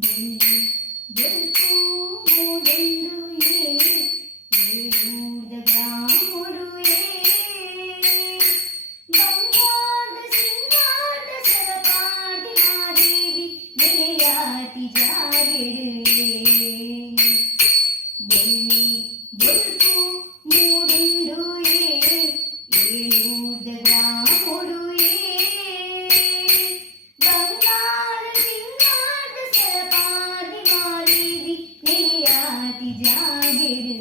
ಬೆಳ್ಳಿ ಬೆಳ್ಕು ಮೂಡೆಂದು ಏಳೂರ್ದ ಗ್ರಾಮೊಡು ಬಂಗಾರದ ಸಿಂಗಾರದ ಸರಪಾಟಿ ಮಾದೇವಿ ನೆಲೆಯಾತಿ ಜಾಗೆಡು ಬೆಳ್ಳಿ ಬೆಳ್ಕು ಮೂಡೆಂದು ಏಳೂರ್ದ ಗ್ರಾಮೊಡು ಬಂಗಾರ ಸಿಂಗಾರದ ಸರಪಾಟಿ ಮಾದೇವಿ ನೆಲೆಯಾತಿ ಜಾಗೆಡು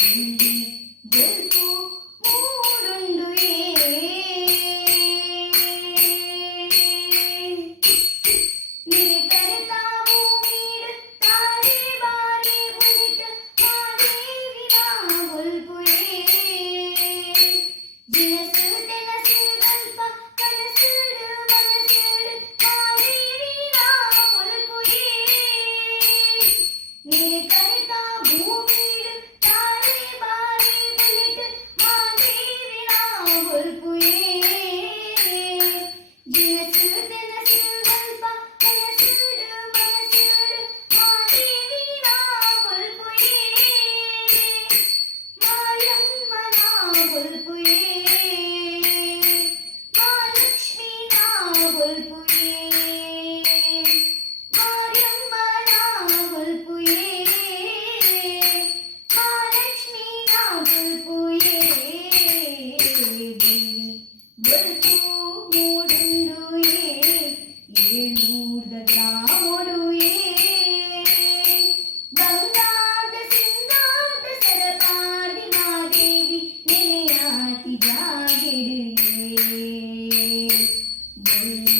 ಬೆಳ್ಳಿ ಬೆಳ್ಕು ಮೂಡುಂಡು ನಿರೆ ಕರೆತಾವು ಮೀಡು ತಾರೆ ಬಾರಿ ಬುಲಿಟ್ ಮಾದೇವಿನ ಹೊಲ್ಪು ಜಿನಸು ತೆನಸು ಗಲ್ಪ ಕನಸುಡು ಮನಸುಡು ಮಾದೇವಿನ ಹೊಲ್ಪು ನಿರೆ ಕರೆತಾ ಭೂಮಿಡು ತಾರೆ ಬಾರಿ ಬುಲಿಟ್ ಮಾದೇವಿನ ಹೊಲ್ಪು ಜಿನಸು ತೆನಸು ಗಲ್ಪ ಕನಸುಡು ಮನಸುಡು ಮಾದೇವಿನ ಹೊಲ್ಪು ಮಾಯಮ್ಮನ ಹೊಲ್ಪು ಮಹಾಲಕ್ಷ್ಮಿನ ಹೊಲ್ಪು ಮಾರಿಯಮ್ಮನ ಹೊಲ್ಪು ಮಹಾಲಕ್ಷ್ಮಿನ ಹೊಲ್ಪು ಬೆಳ್ಳಿ ಬೆಳ್ಕು ಮೂಡುಂಡು ಏಳೂರ್ದ ಗ್ರಾಮೊಡು ಬಂಗಾರದ ಸಿಂಗಾರದ ಸರಪಾಟಿ ಮಾದೇವಿ ನೆಲೆಯಾತಿ ಜಾಗೆಡು ಬೆಳ್ಳಿ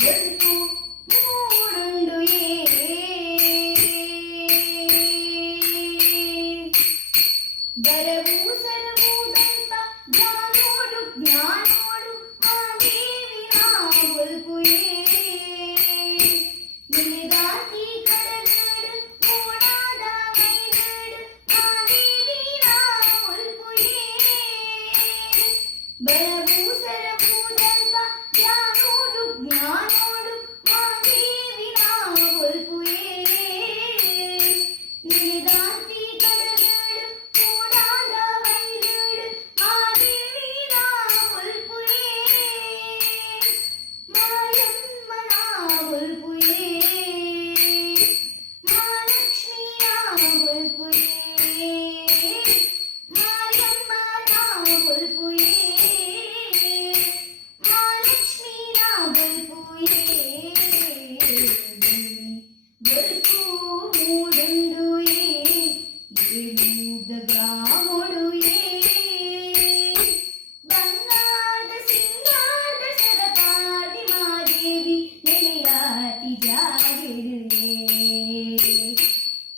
ಬೆಳ್ಕು ಮೂಡುಂಡು ಬರವು ಸರವುದಂತ ಜ್ಞಾನೋಡು ಜ್ಞಾನೋಡು ಮಾದೇವಿನ ಹೊಲ್ಪು ನಿನಗಾತಿ ಕಡಲಡು ಮೋಡಾದ ಮೈನಡು ಮಾದೇವಿನ ಹೊಲ್ಪು ಬರವು ಸರವುದಂತ ಜ್ಞಾನೋಡು ಜ್ಞಾನೋಡು ಮಾದೇವಿನ ಹೊಲ್ಪು ನಿನಗಾತಿ ಕಡಲಡು ಮೋಡಾದ ಮೈನಡು ಮಾದೇವಿನ ಹೊಲ್ಪು ಮಾಯಮ್ಮನ ಹೊಲ್ಪು ಮಹಾಲಕ್ಷ್ಮಿಯ ಹೊಲ್ಪು ಮಾರಿಯಮ್ಮನ ಹೊಲ್ಪು ಮಹಾಲಕ್ಷ್ಮಿನ ಹೊಲ್ಪು ಬೆಳ್ಕು ಮೂಡುಂಡು ಏಳೂರ್ದ ಗ್ರಾಮೊಡು ಬಂಗಾರದ ಸಿಂಗಾರದ ಸರಪಾಟಿ ಮಾದೇವಿ ನೆಲೆಯಾತಿ ಜಾಗೆಡು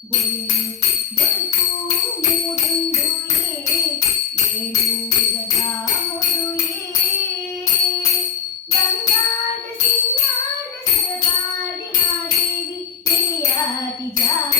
ಬೆಳ್ಳಿ ಬೆಳ್ಕು ಮೂಡುಂಡು ಏಳೂರ್ದ ಗ್ರಾಮೊಡು ಬಂಗಾರದ ಸಿಂಗಾರದ ಸರಪಾಟಿ ಮಾದೇವಿ ನೆಲೆಯಾತಿ ಜಾಗೆಡು